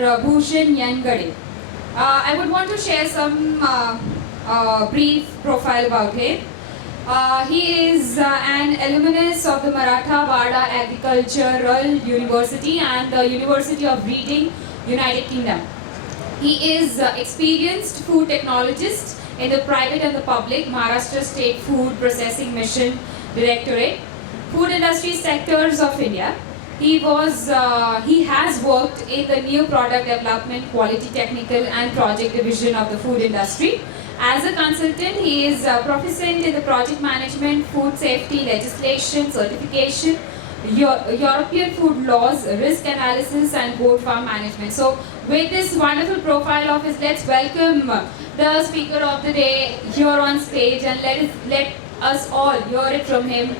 Bhushan Yengade. I would want to share some brief profile about him. He is an alumnus of the Maratha Wada Agricultural University and the University of Reading, United Kingdom. He is experienced food technologist in the private and the public Maharashtra State Food Processing Mission Directorate, food industry sectors of India. He has worked in the new product development, quality technical and project division of the food industry. As a consultant, he is proficient in the project management, food safety, legislation, certification, European food laws, risk analysis and board farm management. So with this wonderful profile of his, let's welcome the speaker of the day here on stage and let us all hear it from him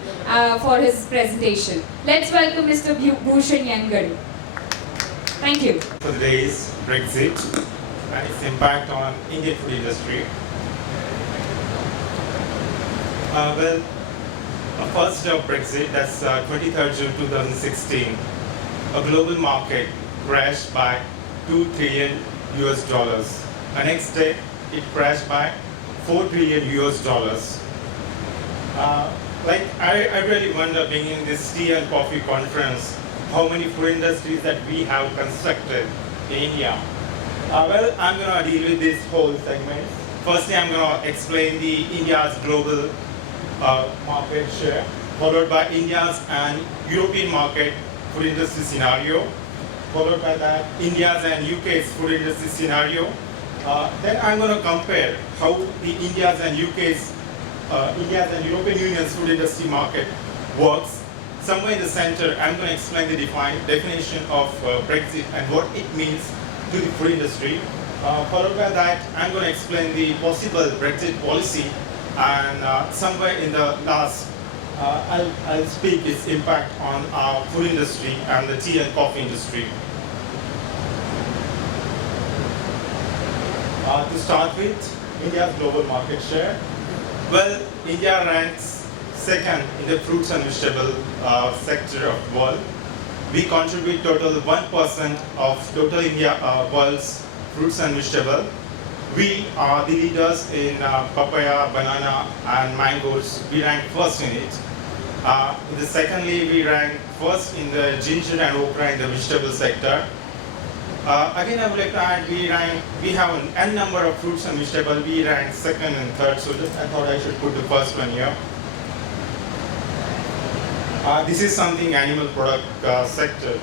for his presentation. Let's welcome Mr. Bhushan Yengade. Thank you. For today's Brexit and its impact on Indian food industry. First of Brexit, that's 23rd June 2016, a global market crashed by $2 trillion US. The next day, it crashed by $4 trillion US. I really wonder, being in this tea and coffee conference, how many food industries that we have constructed in India. I'm going to deal with this whole segment. Firstly, I'm going to explain the India's global market share, followed by India's and European market food industry scenario, followed by that India's and UK's food industry scenario. Then I'm going to compare how the India's and European Union's food industry market works. Somewhere in the center, I'm going to explain the definition of Brexit and what it means to the food industry. Followed by that, I'm going to explain the possible Brexit policy, and somewhere in the last, I'll speak its impact on our food industry and the tea and coffee industry. To start with, India's global market share. Well, India ranks second in the fruits and vegetable sector of the world. We contribute total 1% of total India world's fruits and vegetable. We are the leaders in papaya, banana and mangoes. We rank first in it. Secondly, we rank first in the ginger and okra in the vegetable sector. Again, I would like to add, we have an n number of fruits and vegetables. We rank second and third, so I thought I should put the first one here. This is something animal product sector.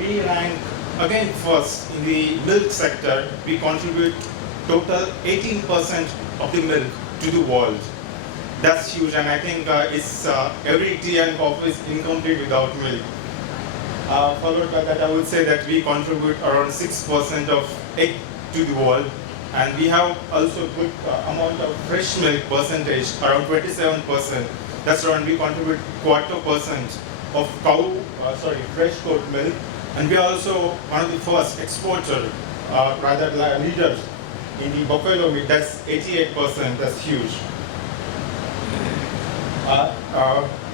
We rank again first in the milk sector. We contribute total 18% of the milk to the world. That's huge, and I think it's every tea and coffee is incomplete without milk. Followed by that, I would say that we contribute around 6% of egg to the world, and we have also good amount of fresh milk percentage, around 27%. That's around, we contribute 25% of fresh goat milk, and we are also one of the first exporter, leaders in the buffalo meat. That's 88%. That's huge.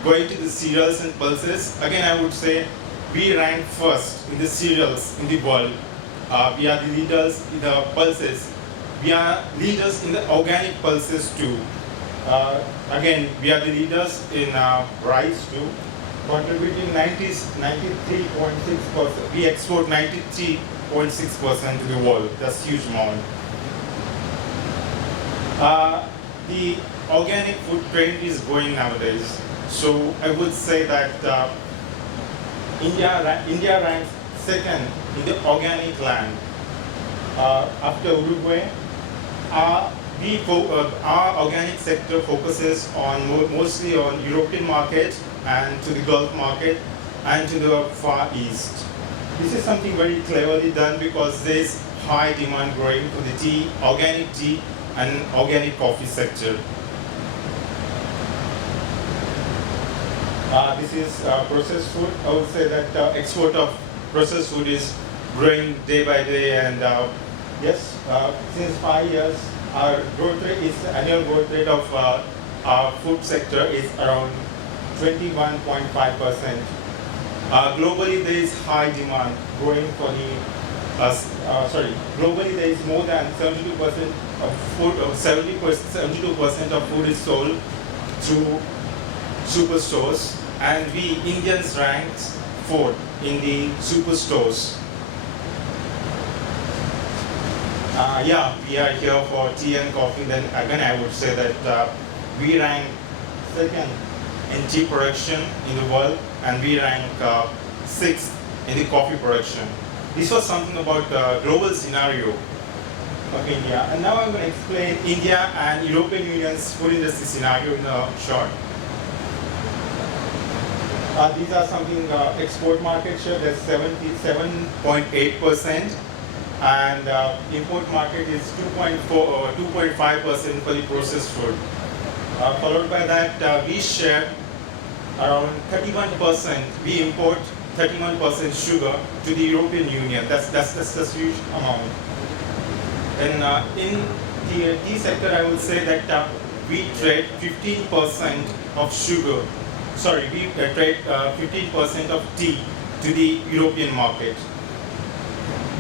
Going to the cereals and pulses, again I would say we rank first in the cereals in the world. We are the leaders in the pulses. We are leaders in the organic pulses too. Again, we are the leaders in rice too, contributing 93.6%. We export 93.6% to the world. That's a huge amount. The organic food trend is going nowadays. So I would say that India ranks second in the organic land after Uruguay. Our organic sector focuses on mostly on European market and to the Gulf market and to the Far East. This is something very cleverly done because there is high demand growing for the tea, organic tea and organic coffee sector. This is processed food. I would say that export of processed food is growing day by day, and yes, since 5 years, our growth rate is annual growth rate of our food sector is around 21.5%. Globally, there is high demand growing for the globally there is more than 72% of food, or 72% of food is sold through superstores, and we Indians ranked fourth in the superstores. Yeah, we are here for tea and coffee. Then again, I would say that we rank second in tea production in the world, and we rank sixth in the coffee production. This was something about the global scenario of India. And now I'm going to explain India and European Union's food industry scenario in a short. These are something export market share, that's 77.8%, and import market is 2.5% for the processed food. Followed by that, we share around 31%. We import 31% sugar to the European Union. That's a huge amount. And in the tea sector, I would say that we trade 15% of sugar. Sorry, we trade 15% of tea to the European market.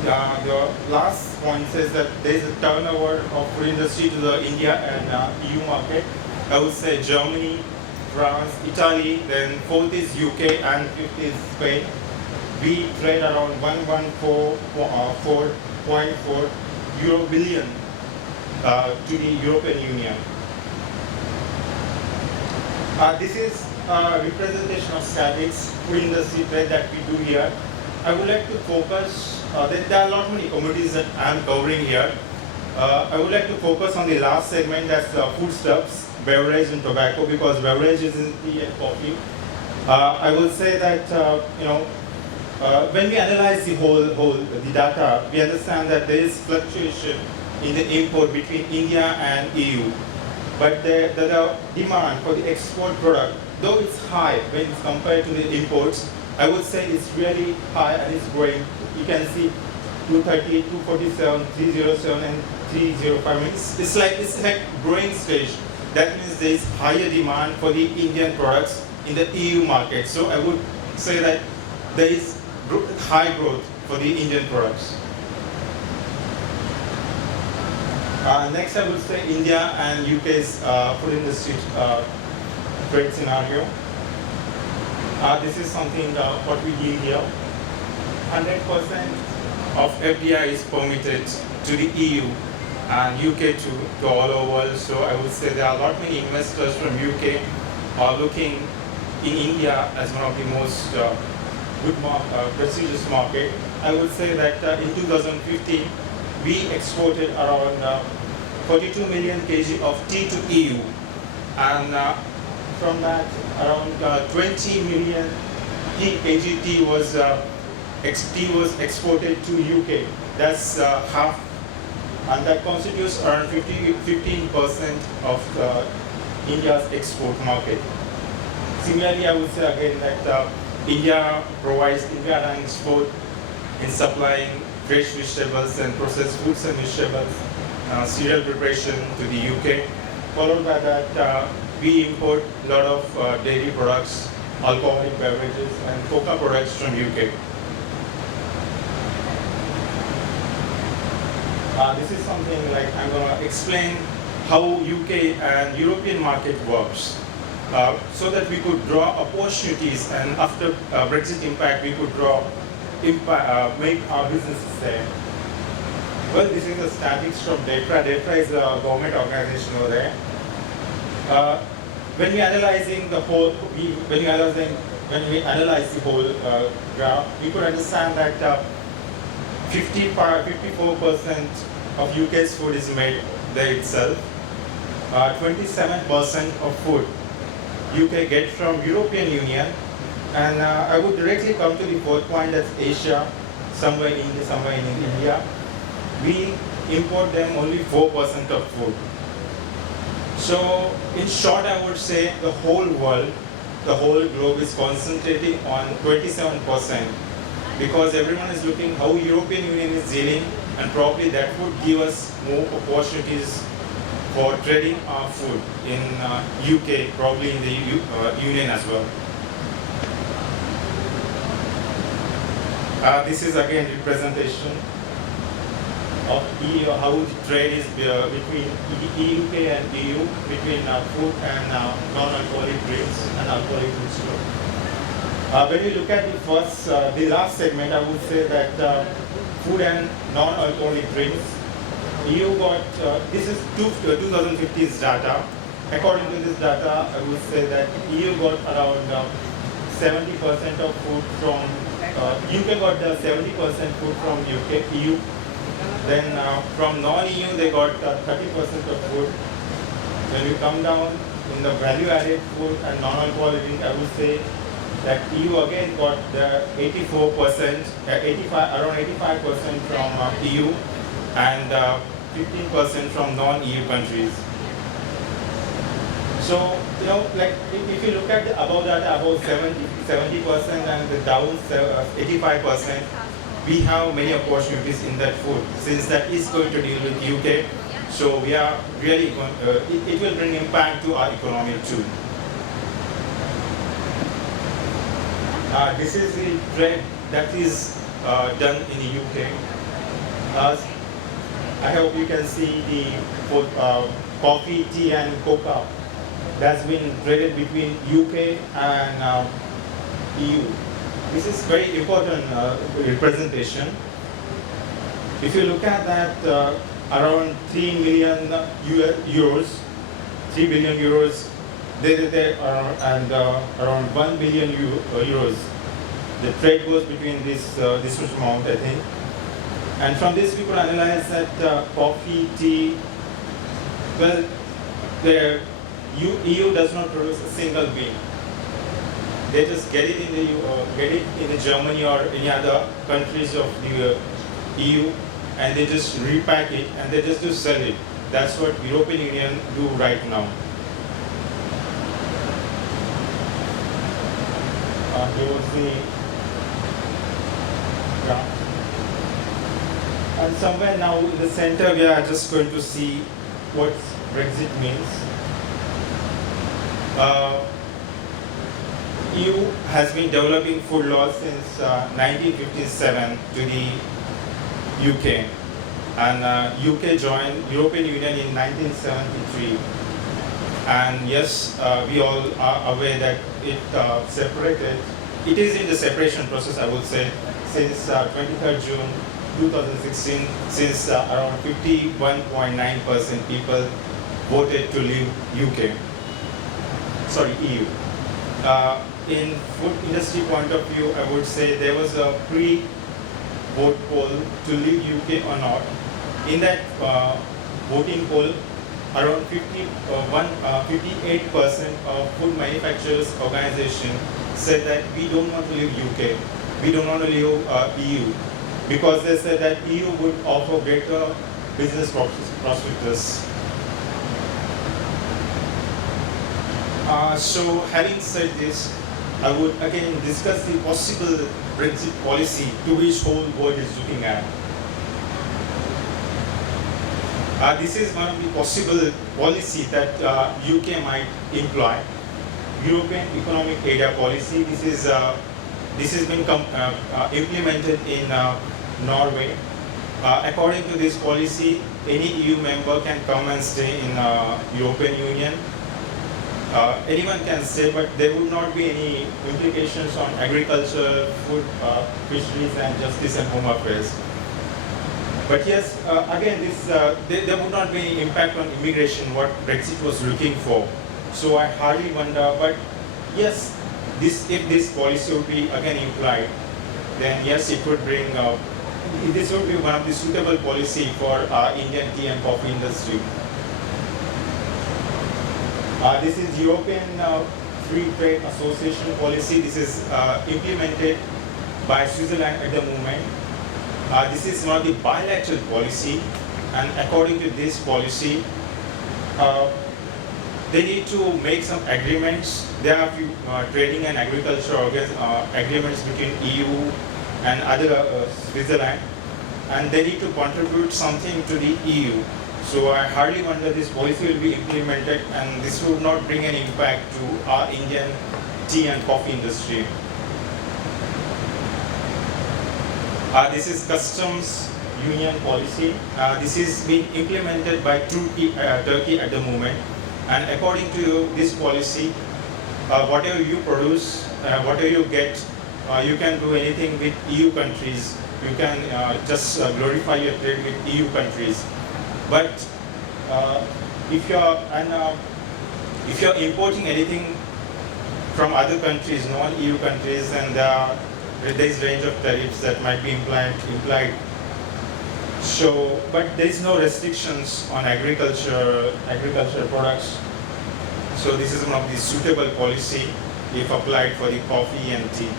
The last point says that there is a turnover of food industry to the India and EU market. I would say Germany, France, Italy, then fourth is UK and fifth is Spain. We trade around 114.4 euro billion to the European Union. This is a representation of statics food industry trade that we do here. I would like to focus, there are a lot many commodities that I am covering here. I would like to focus on the last segment, that's foodstuffs, beverage and tobacco, because beverage is in tea and coffee. I will say that when we analyze the the data, we understand that there is fluctuation in the import between India and EU. But the demand for the export product, though it's high when it's compared to the imports, I would say it's really high and it's growing. You can see 230, 247, 307, and 305. It's like growing stage. That means there is higher demand for the Indian products in the EU market. So I would say that there is high growth for the Indian products. Next, I would say India and UK's food industry trade scenario. This is something what we do here. 100% of FDI is permitted to the EU and UK to all over world. So I would say there are a lot many investors from UK are looking in India as one of the most prestigious market. I would say that in 2015 we exported around 42 million kg of tea to EU, and from that around 20 million kg tea was exported to UK. That's half, and that constitutes around 15% of India's export market. Similarly, I would say again that India ranks fourth in supplying fresh vegetables and processed foods and vegetables, cereal preparation to the UK. Followed by that, we import a lot of dairy products, alcoholic beverages, and cocoa products from UK. This is something like I'm going to explain how UK and European market works, so that we could draw opportunities, and after Brexit impact, we could make our businesses there. Well, this is the statistics from DEFRA. DEFRA is a government organization over there. When we analyze the whole graph, we could understand that 54% of UK's food is made there itself. 27% of food UK get from European Union, and I would directly come to the fourth point, that's Asia, somewhere in India. We import them only 4% of food. So in short, I would say the whole world, the whole globe is concentrating on 27%, because everyone is looking how European Union is dealing, and probably that would give us more opportunities for trading our food in UK, probably in the Union as well. This is again representation of EU, how the trade is between UK and EU, between food and non-alcoholic drinks and alcoholic drinks. When you look at the last segment, I would say that food and non-alcoholic drinks, EU got, this is 2015's data. According to this data, I would say that EU got around 70% of food from, UK got 70% food from EU. Then from non-EU, they got 30% of food. When we come down in the value-added food and non-alcoholic drink, I would say that EU again got the 84%, around 85% from EU and 15% from non-EU countries. So, you know, like if you look at the above data, about 70% and the down 85%, we have many opportunities in that food, since that is going to deal with UK. So we are really, it will bring impact to our economy too. This is the trade that is done in the UK. I hope you can see the coffee, tea and cocoa that's been traded between UK and EU. This is very important representation. If you look at that, around 3 million euros, 3 billion euros, and around 1 billion euros. The trade goes between this amount, I think. And from this, we could analyze that coffee, tea, well, the EU does not produce a single bean. They just get it in the Germany or any other countries of the EU, and they just repack it and they just sell it. That's what European Union do right now. Here was the graph. And somewhere now in the center, we are just going to see what Brexit means. EU has been developing food laws since 1957 to the UK, and UK joined European Union in 1973. And yes, we all are aware that it separated. It is in the separation process, I would say, since 23rd June 2016, since around 51.9% people voted to leave UK. Sorry, EU. In food industry point of view, I would say there was a pre-vote poll to leave UK or not. In that voting poll, around 58% of food manufacturers organization said that we don't want to leave UK, we don't want to leave EU, because they said that EU would offer greater business prospectus. So having said this, I would again discuss the possible Brexit policy to which whole world is looking at. This is one of the possible policy that UK might employ. European Economic Area Policy. This has been implemented in Norway. According to this policy, any EU member can come and stay in European Union. Anyone can stay, but there would not be any implications on agriculture, food, fisheries, and justice and home affairs. But yes, again, there would not be any impact on immigration, what Brexit was looking for. So I hardly wonder, but yes, if this policy would be again implied, then yes, it could bring, this would be one of the suitable policy for Indian tea and coffee industry. This is European Free Trade Association policy. This is implemented by Switzerland at the moment. This is one of the bilateral policy, and according to this policy, they need to make some agreements. There are a few trading and agriculture agreements between EU and other Switzerland, and they need to contribute something to the EU. So I hardly wonder this policy will be implemented, and this would not bring any impact to our Indian tea and coffee industry. This is customs Union policy. This is being implemented by Turkey at the moment. And according to this policy, whatever you produce, whatever you get, you can do anything with EU countries. You can just glorify your trade with EU countries. But if you're importing anything from other countries, non-EU countries, and there is range of tariffs that might be implied. So, but there is no restrictions on agriculture products. So this is one of the suitable policy if applied for the coffee and tea.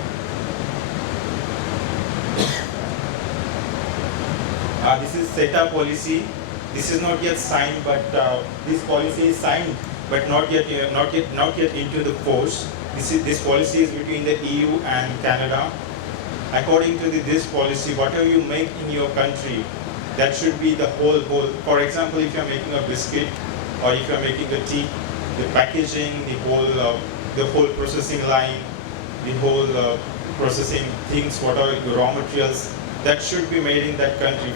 This is CETA policy. This is not yet signed, but this policy is signed, but not yet into the force. This policy is between the EU and Canada. According to this policy, whatever you make in your country, that should be the whole. For example, if you are making a biscuit, or if you are making a tea, the packaging, the whole processing line, the whole processing things, what are the raw materials, that should be made in that country.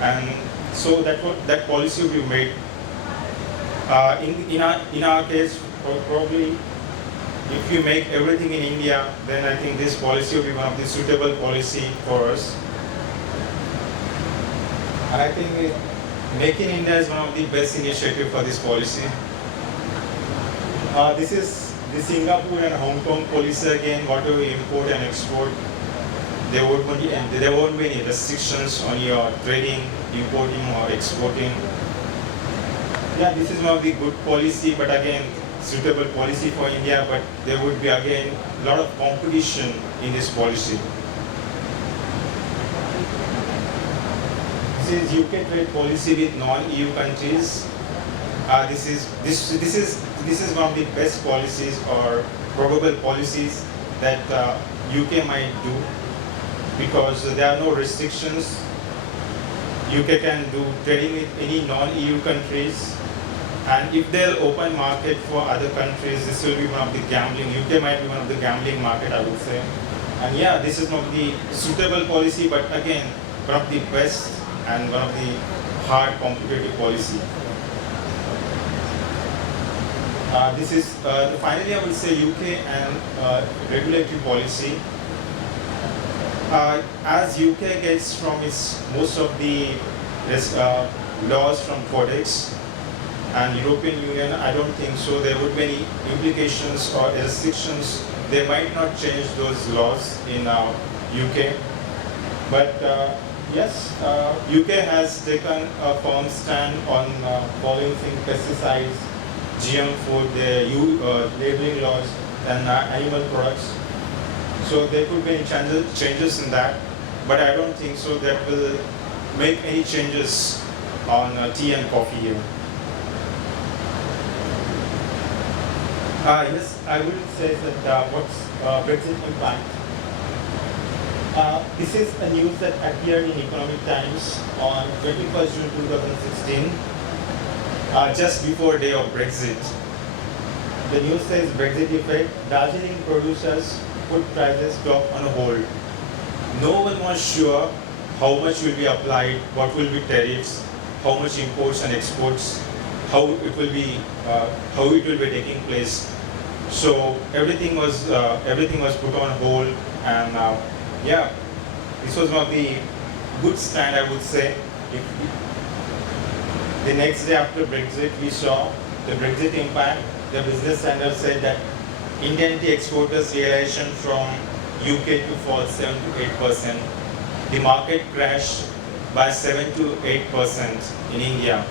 And so that policy will be made. In our case, probably if you make everything in India, then I think this policy will be one of the suitable policy for us. And I think Make in India is one of the best initiative for this policy. This is the Singapore and Hong Kong policy again. Whatever you import and export, there won't be any restrictions on your trading, importing or exporting. Yeah, this is one of the good policy, but again, suitable policy for India, but there would be again a lot of competition in this policy. This is UK trade policy with non-EU countries. This is one of the best policies or probable policies that UK might do, because there are no restrictions. UK can do trading with any non-EU countries, and if they'll open market for other countries, this will be one of the gambling. UK might be one of the gambling market, I would say. And yeah, this is one of the suitable policy, but again, one of the best and one of the hard competitive policy. This is finally, I would say, UK and regulatory policy. As UK gets from its most of the laws from Codex, and European Union, I don't think so. There would be any implications or restrictions. They might not change those laws in UK. But yes, UK has taken a firm stand on following things: pesticides, GM food, the labeling laws, and animal products. So there could be any changes in that, but I don't think so that will make any changes on tea and coffee here. Yes, I would say that what's Brexit impact. This is a news that appeared in Economic Times on 21st June 2016, just before day of Brexit. The news says Brexit effect, Darjeeling producers put prices drop on hold. No one was sure how much will be applied, what will be tariffs, how much imports and exports, how it will be taking place. So everything was put on hold, and yeah, this was one of the good stand, I would say. The next day after Brexit, we saw the Brexit impact. The Business Standard said that Indian tea exporters realization from UK to fall 7 to 8%. The market crashed by 7 to 8% in India.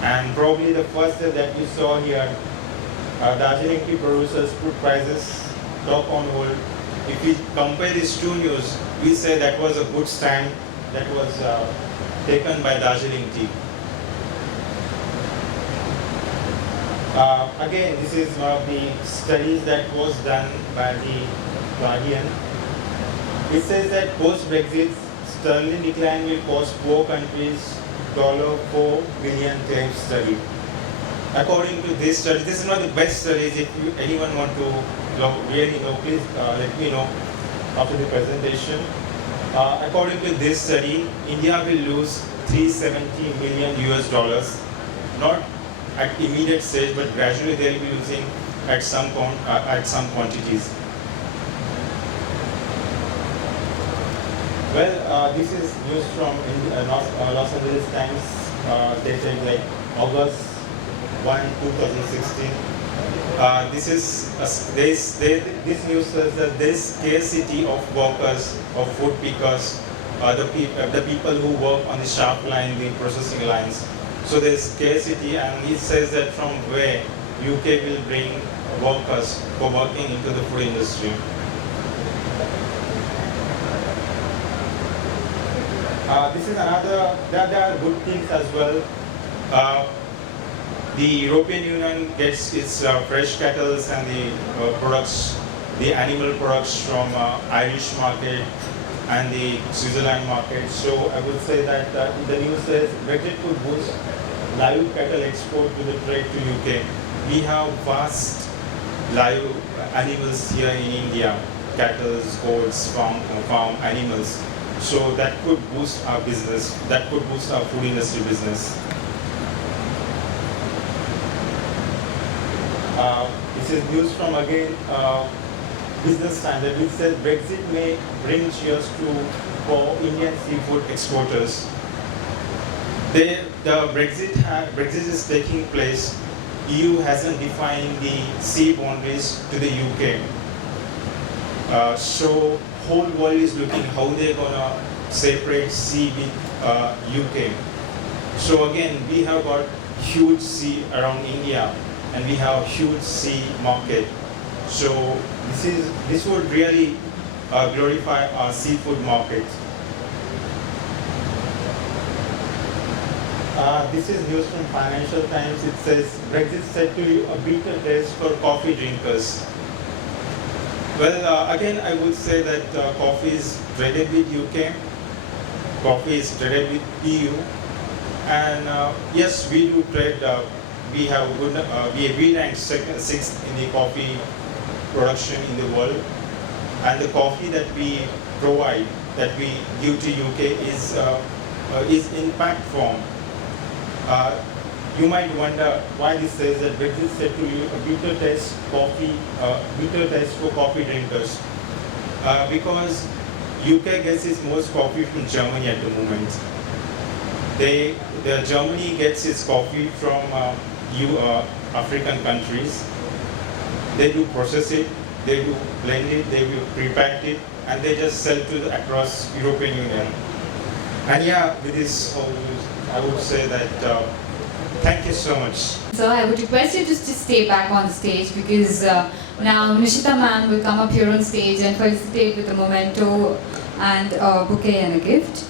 And probably the first step that we saw here, Darjeeling tea producers put prices top on hold. If we compare these two news, we say that was a good stand that was taken by Darjeeling tea. Again, this is one of the studies that was done by the Guardian. It says that post-Brexit, sterling decline will cost poor countries $4 billion claims study. According to this study, this is not the best studies. If anyone want to really know, please let me know after the presentation. According to this study, India will lose 370 million US dollars, not at immediate stage, but gradually they'll be losing at some quantities. Well, this is news from Los Angeles Times, dated like August 1, 2016. This news says that there is scarcity of workers, of food pickers, the people who work on the sharp line, the processing lines. So there is scarcity, and it says that from where UK will bring workers for working into the food industry. This is another, there are good things as well. The European Union gets its fresh cattle and the products, the animal products from Irish market and the Switzerland market. So I would say that the news says Brexit could boost live cattle export to the trade to UK. We have vast live animals here in India, cattle, goats, farm animals. So that could boost our business, that could boost our food industry business. This is news from again Business Standard, which says Brexit may bring cheers for Indian seafood exporters. The Brexit is taking place. EU hasn't defined the sea boundaries to the UK. So whole world is looking how they're gonna separate sea with UK. So again, we have got huge sea around India, and we have huge sea market. So this would really glorify our seafood market. This is news from Financial Times. It says Brexit set to leave a bitter taste for coffee drinkers. Well, again, I would say that coffee is traded with UK, coffee is traded with EU, and yes, we do trade. We have good. We rank sixth in the coffee production in the world, and the coffee that we provide, that we give to UK is in pack form. You might wonder why this says that Brexit is said to be a bitter taste for coffee drinkers. Because UK gets its most coffee from Germany at the moment. Germany gets its coffee from African countries. They do process it, they do blend it, they do pre-pack it, and they just sell across European Union. And yeah, with this whole news, I would say that thank you so much. So I would request you just to stay back on the stage, because now Nishita ma'am will come up here on stage and felicitate with a memento and a bouquet and a gift.